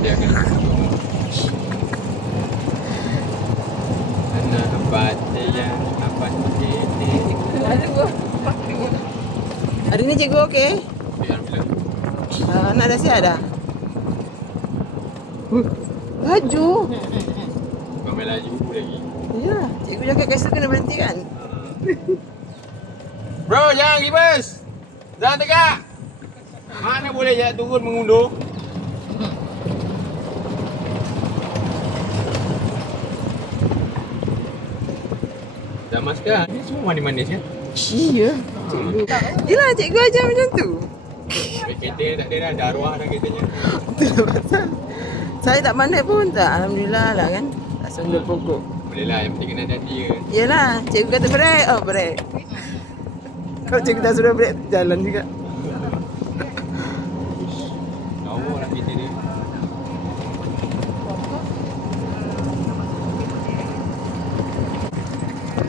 Dia akan anak baca yang apa ni? Hari ni cikgu okey? Biar bila. Anak dah siap dah? Laju. Kau main laju lagi. Ya, cikgu cakap kasi kena berhenti kan? Bro, jangan gibas. Jangan tegak. Mana boleh je turun mengundur. Dah masker. Ni semua manis-manis kan? Iya. Cikgu. Yelah, cikgu ajar macam tu. Kereta tak ada dah. Ada arwah dah keretanya. Itulah pasal. Saya tak pandai pun tak. Alhamdulillah lah kan. Tak sundul pokok. Boleh lah. Yang penting kena hati ke. Yelah, cikgu kata break. Oh, break. Kalau cikgu tak suruh break, jalan juga. Lawa lah kereta dia.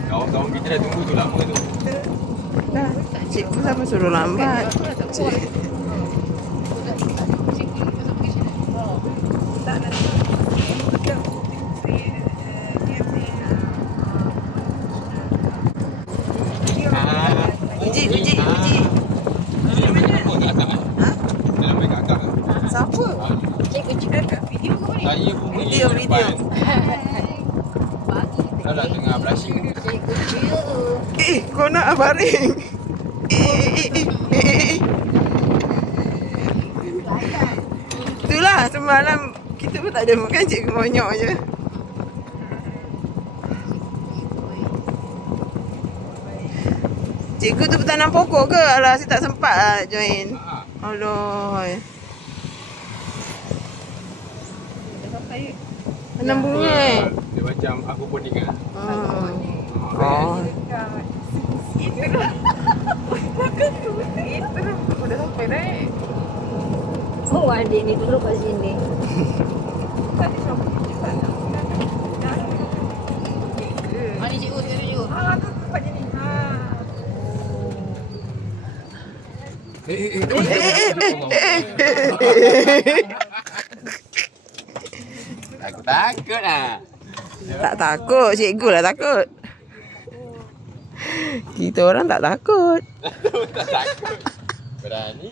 Kawan-kawan kita dah tunggu tu lama tu. Dah, cikgu siapa suruh lambat? Uji. Siapa? Saya pun Video. Dah dah tengah blushing. Kau nak baring? Itulah semalam kita pun tak ada makan cikgu monyok je. Cikgu tu bertanam pokok ke? Alah, saya tak sempat lah join. Alah. Tanam bunga. Dia macam aku pun ingat. Oh. Udah sampai dah. Oh, adik ni dulu kat sini. Tadi sama kita sana. Mari cikgu, cikgu. Tu tempat ni. Aku takut lah. Tak takut, cikgu lah takut. Kita orang tak takut. Tak takut. Berani.